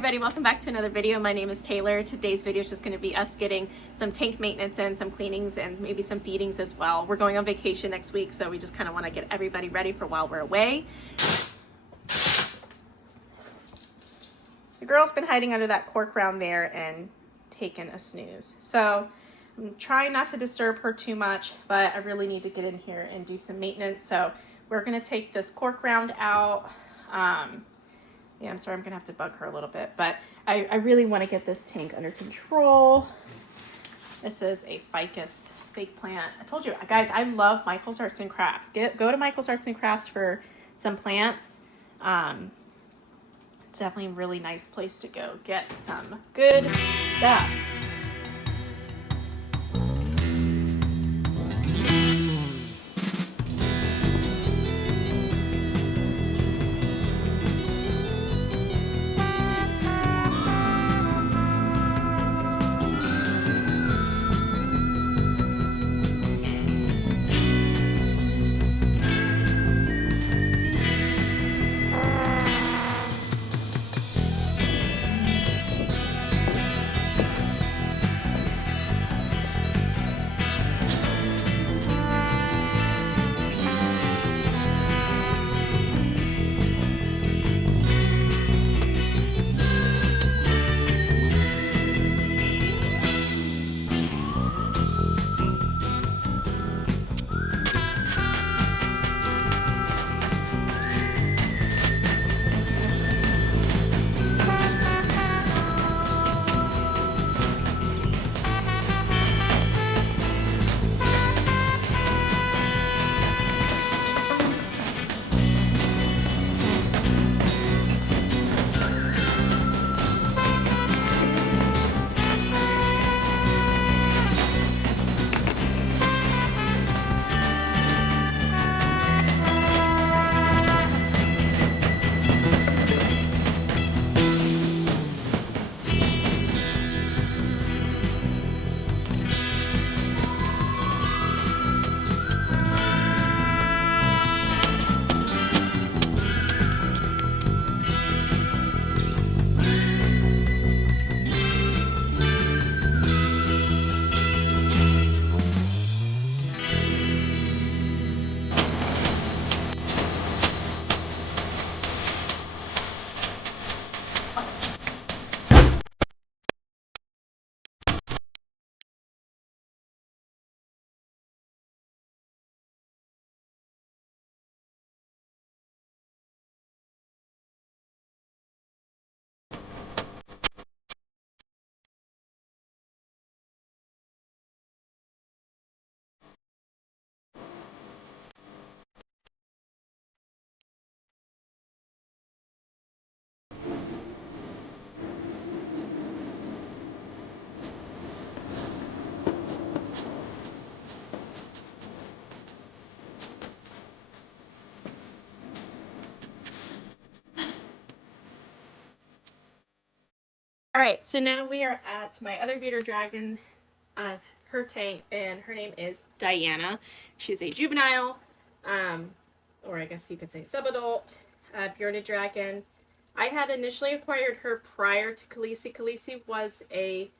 Everybody, welcome back to another video. My name is Taylor. Today's video is just going to be us getting some tank maintenance and some cleanings and maybe some feedings as well. We're going on vacation next week, so we just kind of want to get everybody ready for while we're away. The girl's been hiding under that cork round there and taking a snooze. So I'm trying not to disturb her too much, but I really need to get in here and do some maintenance. So we're going to take this cork round out. Yeah, I'm sorry, I'm gonna have to bug her a little bit, but I really want to get this tank under control. This is a ficus fake plant. I told you, guys, I love Michael's Arts and Crafts. Go to Michael's Arts and Crafts for some plants. It's definitely a really nice place to go get some good stuff. All right, so now we are at my other bearded dragon, her tank, and her name is Diana. She's a juvenile, or I guess you could say subadult, bearded dragon. I had initially acquired her prior to Khaleesi. Khaleesi was a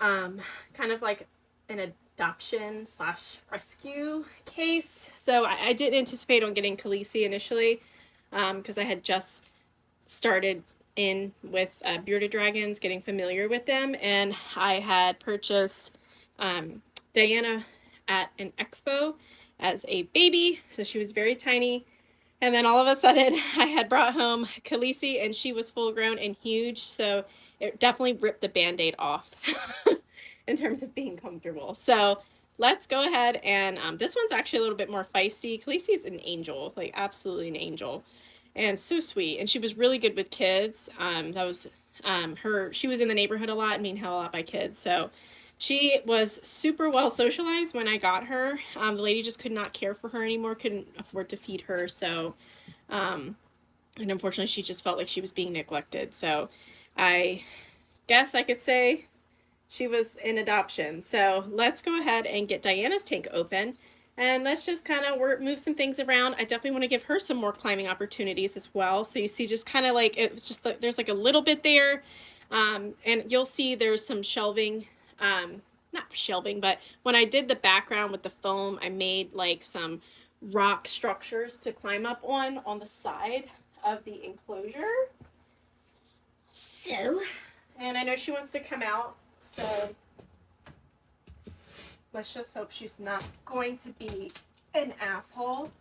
kind of like an adoption slash rescue case, so I didn't anticipate on getting Khaleesi initially, because I had just started in with bearded dragons, getting familiar with them, and I had purchased Diana at an expo as a baby, so she was very tiny, and then all of a sudden I had brought home Khaleesi and she was full grown and huge, so it definitely ripped the band-aid off in terms of being comfortable. So let's go ahead and this one's actually a little bit more feisty. Khaleesi's an angel, like absolutely an angel. And so sweet, and she was really good with kids. That was she was in the neighborhood a lot and being held a lot by kids, so she was super well socialized when I got her. The lady just could not care for her anymore, couldn't afford to feed her, so and unfortunately she just felt like she was being neglected. So I guess I could say she was in adoption. So let's go ahead and get Diana's tank open And let's just kind of move some things around. I definitely want to give her some more climbing opportunities as well. So you see just kind of like, it's just like, there's like a little bit there. And you'll see there's some shelving, not shelving, but when I did the background with the foam, I made like some rock structures to climb up on the side of the enclosure. So, and I know she wants to come out, so let's just hope she's not going to be an asshole.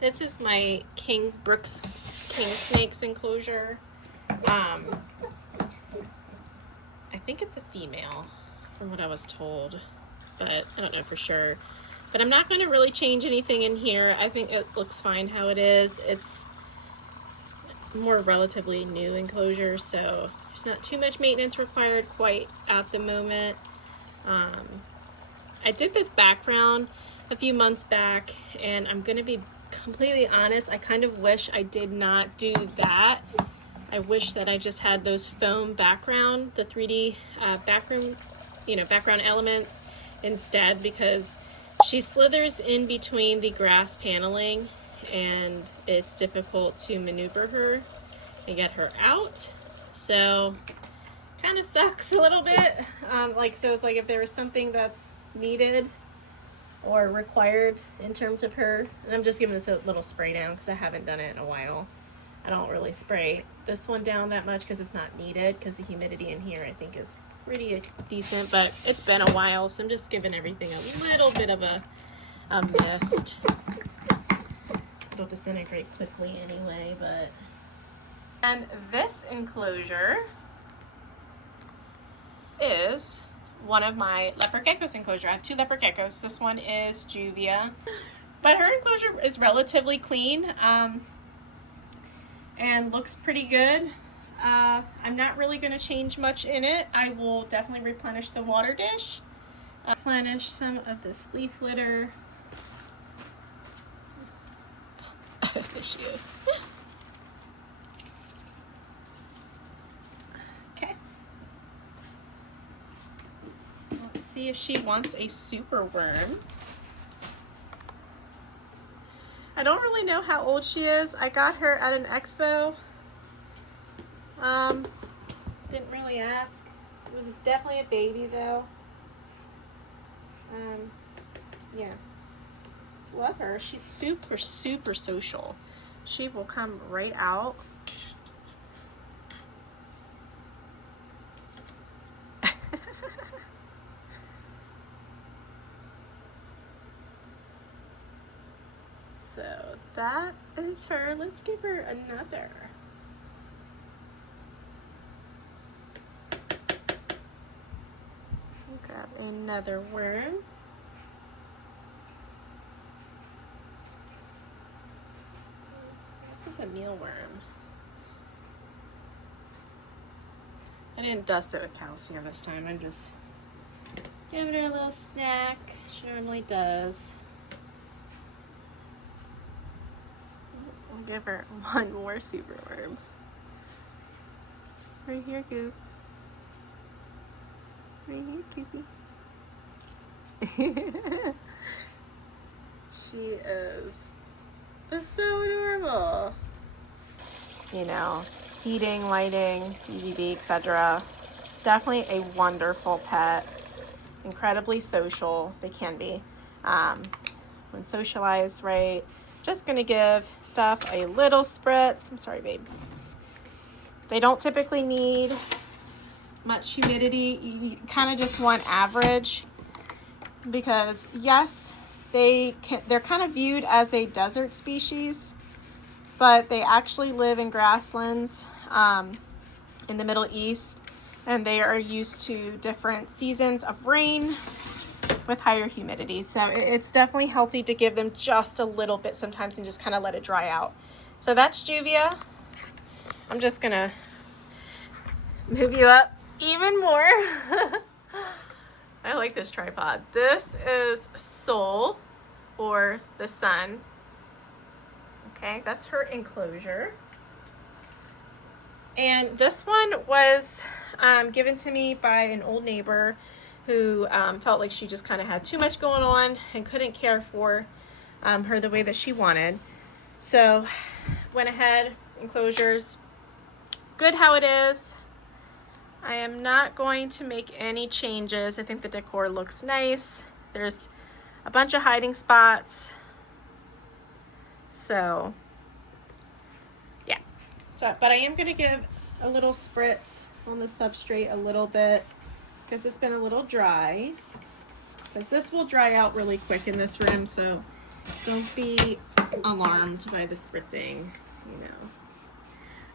This is my Brooks king snakes enclosure. I think it's a female from what I was told, but I don't know for sure. But I'm not going to really change anything in here. I think it looks fine how it is. It's more relatively new enclosure, so there's not too much maintenance required quite at the moment. I did this background a few months back, and I'm going to be completely honest, I kind of wish I did not do that. I wish that I just had those foam background, the 3D background elements instead, because she slithers in between the grass paneling and it's difficult to maneuver her and get her out. So kind of sucks a little bit. So it's like if there was something that's needed or required in terms of her, and I'm just giving this a little spray down because I haven't done it in a while. I don't really spray this one down that much because it's not needed, because the humidity in here I think is pretty decent, but it's been a while, so I'm just giving everything a little bit of a mist. It'll disintegrate quickly anyway, but... And this enclosure is one of my leopard geckos enclosure. I have 2 leopard geckos. This one is Juvia, but her enclosure is relatively clean and looks pretty good. I'm not really going to change much in it. I will definitely replenish the water dish, replenish some of this leaf litter. There she is. Okay. Let's see if she wants a super worm. I don't really know how old she is. I got her at an expo. Didn't really ask. It was definitely a baby though. Yeah. Love her. She's super, super social. She will come right out. So that is her. Let's give her another. Grab another worm. This is a mealworm. I didn't dust it with calcium this time. I'm just giving her a little snack. She normally does. I'll give her one more super worm. Right here, Goop. Right here, Goopy. She is so adorable. You know, heating, lighting, UVB, etc. Definitely a wonderful pet. Incredibly social. They can be. When socialized right. Just gonna give stuff a little spritz. I'm sorry, babe. They don't typically need much humidity. You kind of just want average, because yes, they're kind of viewed as a desert species, but they actually live in grasslands in the Middle East, and they are used to different seasons of rain with higher humidity. So it's definitely healthy to give them just a little bit sometimes and just kind of let it dry out. So that's Juvia. I'm just gonna move you up even more. I like this tripod. This is Sol, or the sun. Okay, that's her enclosure. And this one was given to me by an old neighbor who felt like she just kind of had too much going on and couldn't care for her the way that she wanted. So went ahead, enclosures, good how it is. I am not going to make any changes. I think the decor looks nice. There's a bunch of hiding spots. So yeah. So, but I am going to give a little spritz on the substrate a little bit, because it's been a little dry. Because this will dry out really quick in this room, so don't be alarmed by the spritzing, you know.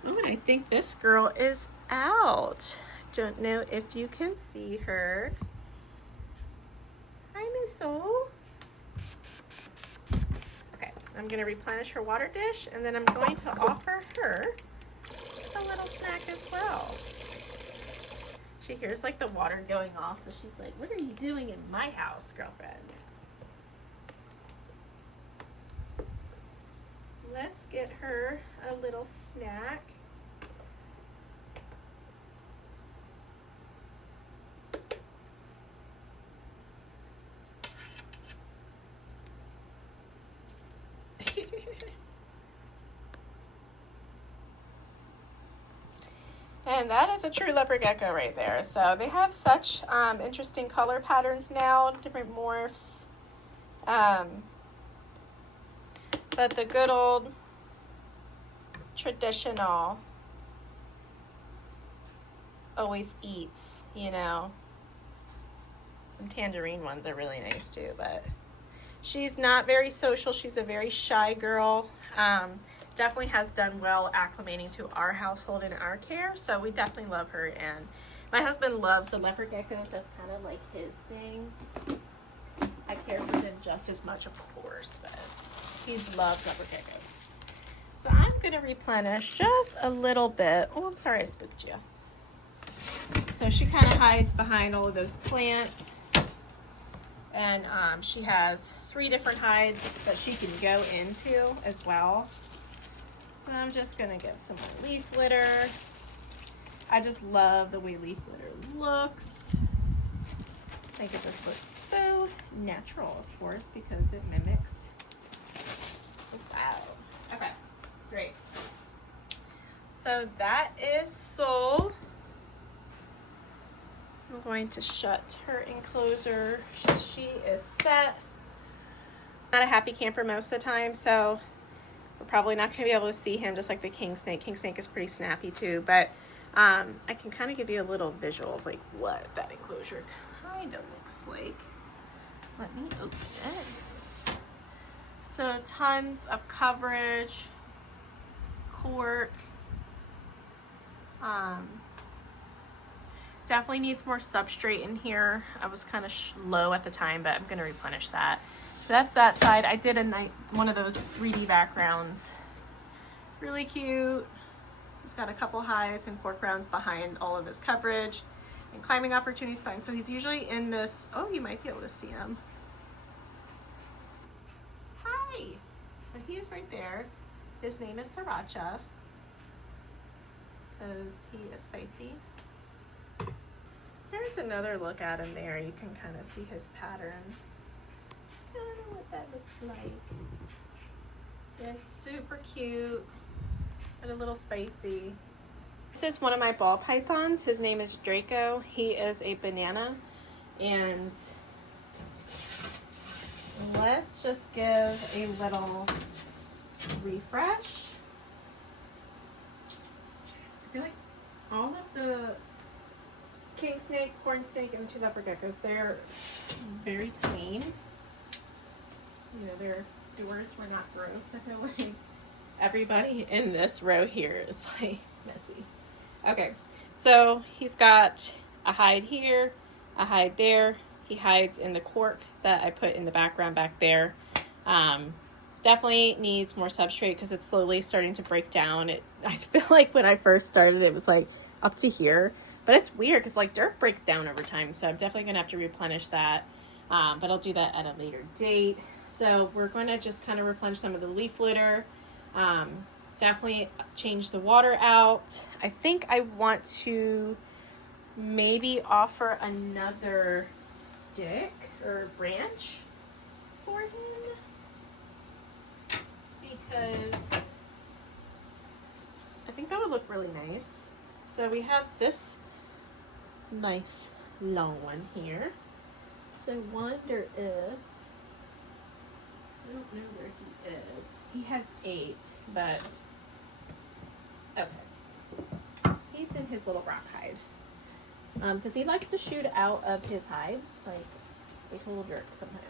Oh, and I think this girl is out. Don't know if you can see her. Hi, Miss Soul. Okay, I'm gonna replenish her water dish, and then I'm going to offer her a little snack as well. She hears like the water going off, so she's like, what are you doing in my house, girlfriend? Let's get her a little snack. And that is a true leopard gecko right there. So they have such interesting color patterns now, different morphs. But the good old traditional always eats, you know. And tangerine ones are really nice too, but she's not very social. She's a very shy girl. Definitely has done well acclimating to our household and our care, so we definitely love her. And my husband loves the leopard geckos. That's kind of like his thing. I care for them just as much, of course, but he loves leopard geckos. So I'm gonna replenish just a little bit. Oh, I'm sorry I spooked you. So she kind of hides behind all of those plants. And she has 3 different hides that she can go into as well. So I'm just gonna give some more leaf litter. I just love the way leaf litter looks. I think it just looks so natural, of course, because it mimics. Wow. Okay, great. So that is Soul. I'm going to shut her enclosure. She is set. Not a happy camper most of the time, so we're probably not going to be able to see him just like the king snake. King snake is pretty snappy too, but I can kind of give you a little visual of like what that enclosure kind of looks like. Let me open it. So tons of coverage, cork. Definitely needs more substrate in here. I was kind of low at the time, but I'm going to replenish that. So that's that side. I did one of those 3D backgrounds. Really cute. He's got a couple hides and cork rounds behind all of this coverage. And climbing opportunities behind. So he's usually in this. Oh, you might be able to see him. Hi. So he is right there. His name is Sriracha, because he is spicy. There's another look at him there. You can kind of see his pattern. That's kind of what that looks like. Yeah, super cute, but a little spicy. This is one of my ball pythons. His name is Draco. He is a banana. And let's just give a little refresh. I feel like all of the king snake, corn snake, and the 2 leopard geckos, they're very clean. You know, their doors were not gross. I feel like everybody in this row here is like messy. Okay, so he's got a hide here, a hide there. He hides in the cork that I put in the background back there. Definitely needs more substrate because it's slowly starting to break down. I feel like when I first started, it was like up to here. But it's weird because like dirt breaks down over time, so I'm definitely gonna have to replenish that. But I'll do that at a later date. So we're going to just kind of replenish some of the leaf litter. Definitely change the water out. I think I want to maybe offer another stick or branch for him, because I think that would look really nice. So we have this nice long one here. So I wonder if, I don't know where he is. He has 8, but okay. He's in his little rock hide. Because he likes to shoot out of his hide, like a little jerk sometimes.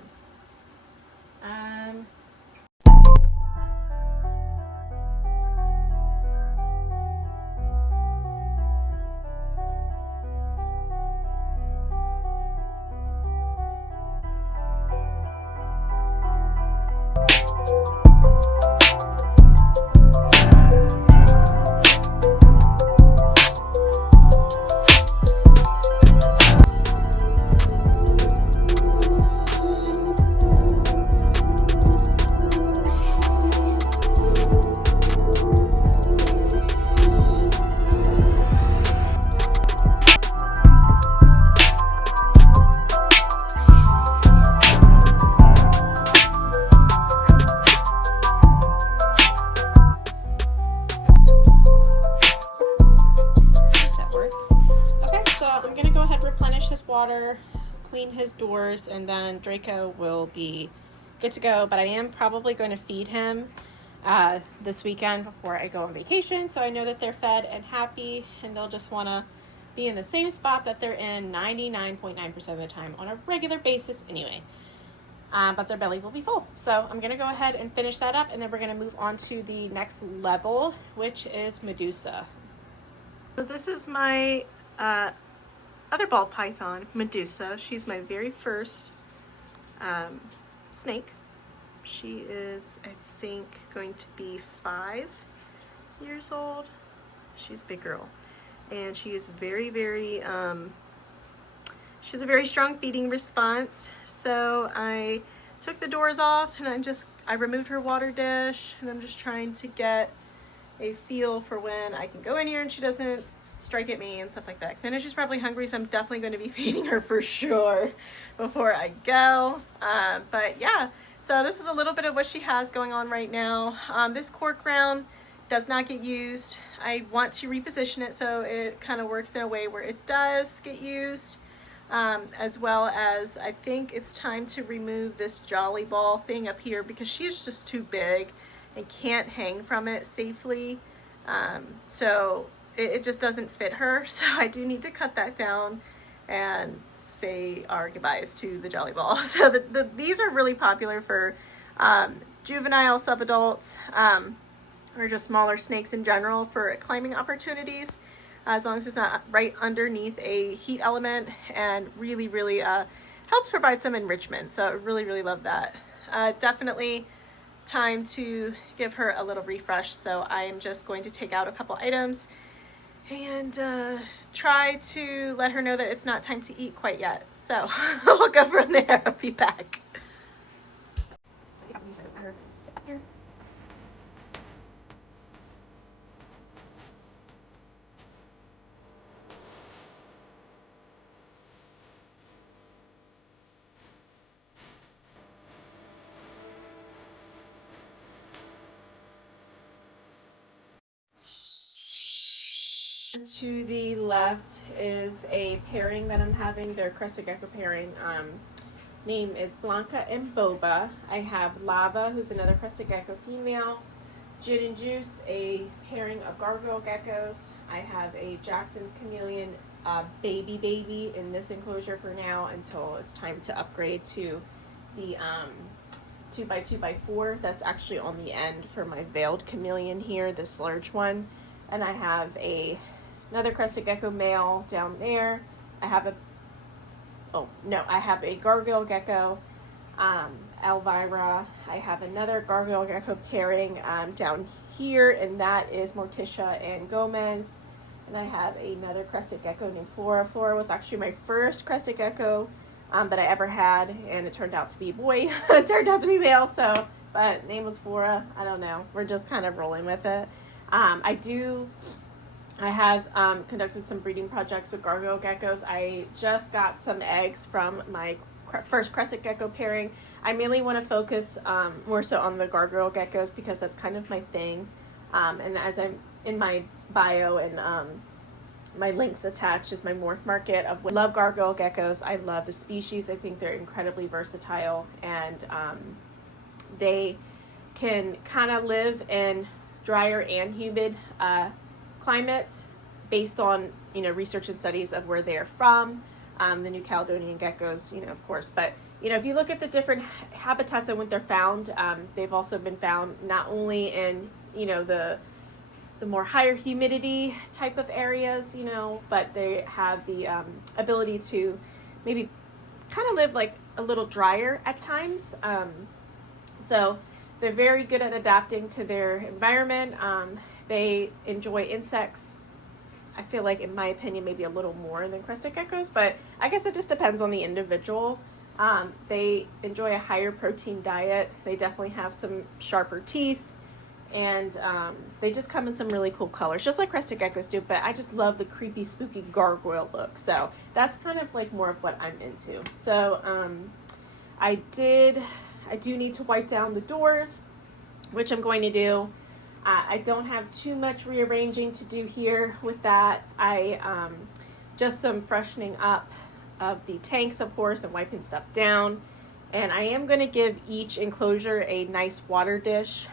Water, clean his doors, and then Draco will be good to go. But I am probably going to feed him this weekend before I go on vacation, so I know that they're fed and happy, and they'll just want to be in the same spot that they're in 99.9% of the time on a regular basis anyway. But their belly will be full. So I'm gonna go ahead and finish that up, and then we're gonna move on to the next level, which is Medusa. So this is my other ball python, Medusa. She's my very first snake. She is, I think, going to be 5 years old. She's a big girl, and she is very, very, she has a very strong feeding response. So I took the doors off, and I removed her water dish, and I'm just trying to get a feel for when I can go in here and she doesn't strike at me and stuff like that. So I know she's probably hungry, so I'm definitely going to be feeding her for sure before I go. But yeah, so this is a little bit of what she has going on right now. This cork ground does not get used. I want to reposition it so it kind of works in a way where it does get used, as well as I think it's time to remove this jolly ball thing up here because she is just too big and can't hang from it safely. So it just doesn't fit her. So I do need to cut that down and say our goodbyes to the jolly ball. So these are really popular for juvenile subadults, or just smaller snakes in general for climbing opportunities, as long as it's not right underneath a heat element, and really, really helps provide some enrichment. So I really, really love that. Definitely time to give her a little refresh. So I am just going to take out a couple items and try to let her know that it's not time to eat quite yet. So we'll go from there. I'll be back. To the left is a pairing that I'm having. Their crested gecko pairing. Name is Blanca and Boba. I have Lava, who's another crested gecko female. Gin and Juice, a pairing of gargoyle geckos. I have a Jackson's Chameleon baby in this enclosure for now until it's time to upgrade to the 2x2x4. That's actually on the end for my veiled chameleon here, this large one. And I have another crested gecko male down there. I have a gargoyle gecko, Elvira. I have another gargoyle gecko pairing down here, and that is Morticia and Gomez. And I have another crested gecko named Flora. Flora was actually my first crested gecko that I ever had, and it turned out to be a boy. It turned out to be male, but name was Flora. I don't know. We're just kind of rolling with it. I have conducted some breeding projects with gargoyle geckos. I just got some eggs from my first crested gecko pairing. I mainly want to focus more so on the gargoyle geckos because that's kind of my thing. And as I'm in my bio and my links attached is my morph market of love gargoyle geckos. I love the species. I think they're incredibly versatile, and they can kind of live in drier and humid climates based on research and studies of where they are from. The New Caledonian geckos, of course, but if you look at the different habitats and when they're found, they've also been found not only in the more higher humidity type of areas, but they have the ability to maybe kind of live like a little drier at times. So they're very good at adapting to their environment. They enjoy insects, I feel like, in my opinion, maybe a little more than crested geckos, but I guess it just depends on the individual. They enjoy a higher protein diet. They definitely have some sharper teeth, and they just come in some really cool colors, just like crested geckos do, but I just love the creepy, spooky gargoyle look. So that's kind of like more of what I'm into. So I do need to wipe down the doors, which I'm going to do. I don't have too much rearranging to do here with that. Just some freshening up of the tanks, of course, and wiping stuff down. And I am going to give each enclosure a nice water dish.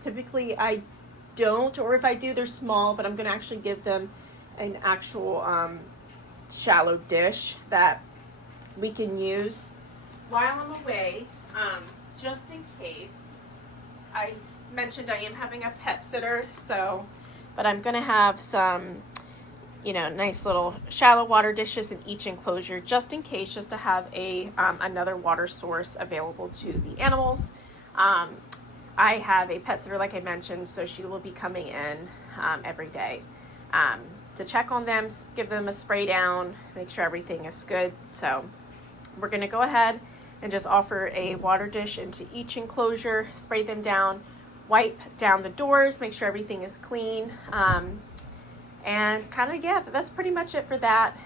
Typically I don't, or if I do, they're small, but I'm going to actually give them an actual shallow dish that we can use while I'm away, just in case. I mentioned I am having a pet sitter, but I'm going to have some, nice little shallow water dishes in each enclosure, just in case, just to have another water source available to the animals. I have a pet sitter, like I mentioned, so she will be coming in every day to check on them, give them a spray down, make sure everything is good. So we're going to go ahead and just offer a water dish into each enclosure, spray them down, wipe down the doors, make sure everything is clean, and kind of, yeah, that's pretty much it for that.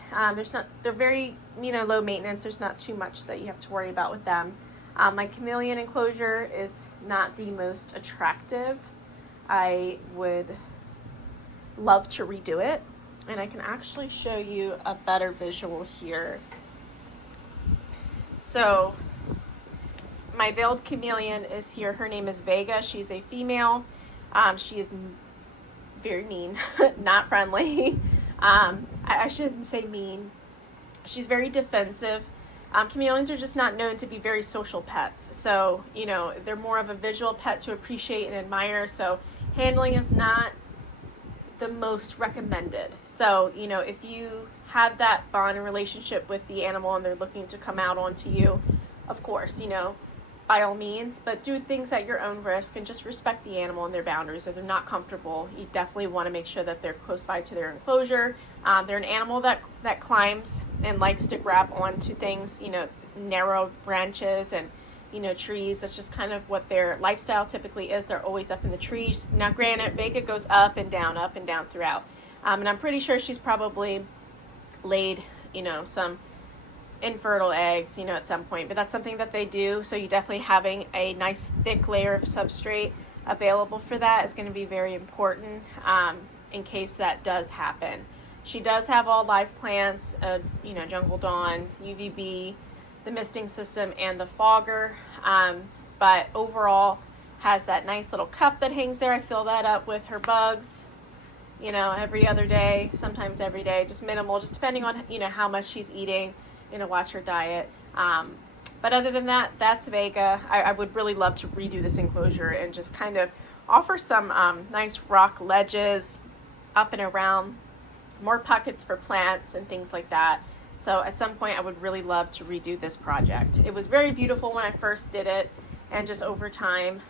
They're very, low maintenance. There's not too much that you have to worry about with them. My chameleon enclosure is not the most attractive. I would love to redo it, and I can actually show you a better visual here. So my veiled chameleon is here. Her name is Vega. She's a female. She is very mean, not friendly. I shouldn't say mean. She's very defensive. Chameleons are just not known to be very social pets. So, they're more of a visual pet to appreciate and admire. So handling is not the most recommended. So, if you have that bond and relationship with the animal and they're looking to come out onto you, of course, by all means, but do things at your own risk and just respect the animal and their boundaries. If they're not comfortable, you definitely want to make sure that they're close by to their enclosure. They're an animal that climbs and likes to grab onto things, narrow branches and, trees. That's just kind of what their lifestyle typically is. They're always up in the trees. Now, granted, Vega goes up and down throughout. And I'm pretty sure she's probably laid, some infertile eggs, at some point, but that's something that they do. So you definitely having a nice thick layer of substrate available for that is going to be very important in case that does happen. She does have all live plants, Jungle Dawn, UVB, the misting system, and the fogger, but overall has that nice little cup that hangs there. I fill that up with her bugs, every other day, sometimes every day, just minimal, just depending on, how much she's eating, watch her diet. But other than that, that's Vega. I would really love to redo this enclosure and just kind of offer some nice rock ledges up and around, more pockets for plants and things like that. So at some point I would really love to redo this project. It was very beautiful when I first did it, and just over time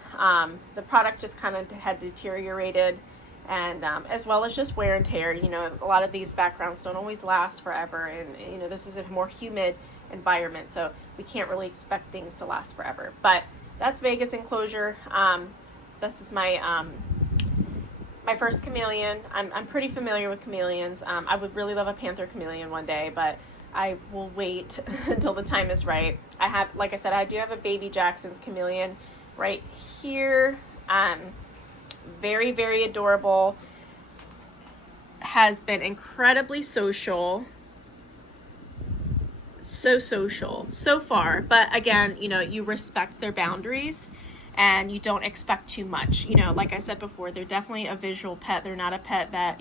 the product just kind of had deteriorated, and as well as just wear and tear. A lot of these backgrounds don't always last forever, and this is a more humid environment, so we can't really expect things to last forever. But that's Vegas enclosure. This is my my first chameleon. I'm pretty familiar with chameleons. I would really love a panther chameleon one day, but I will wait until the time is right. I have, like I said, I do have a baby Jackson's chameleon right here. Very, very adorable. Has been incredibly social. So social so far, but again, you respect their boundaries and you don't expect too much. Like I said before, they're definitely a visual pet. They're not a pet that,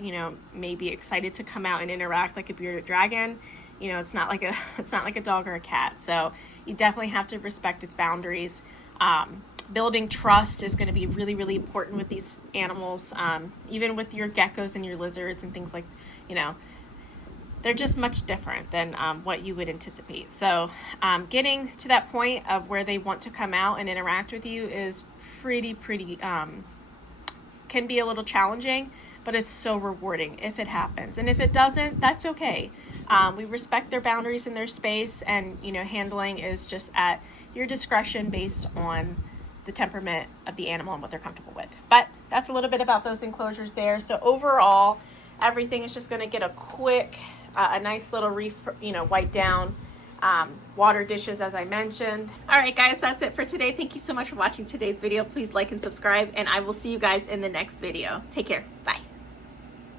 may be excited to come out and interact like a bearded dragon. It's not like a dog or a cat. So you definitely have to respect its boundaries. Building trust is going to be really, really important with these animals. Even with your geckos and your lizards and things like, they're just much different than what you would anticipate. So getting to that point of where they want to come out and interact with you is pretty, can be a little challenging, but it's so rewarding if it happens. And if it doesn't, that's okay. We respect their boundaries and their space, and handling is just at your discretion based on the temperament of the animal and what they're comfortable with. But that's a little bit about those enclosures there. So overall, everything is just going to get a quick, a nice little wipe down. Water dishes, as I mentioned. All right, guys, that's it for today. Thank you so much for watching today's video. Please like and subscribe, and I will see you guys in the next video. Take care. Bye.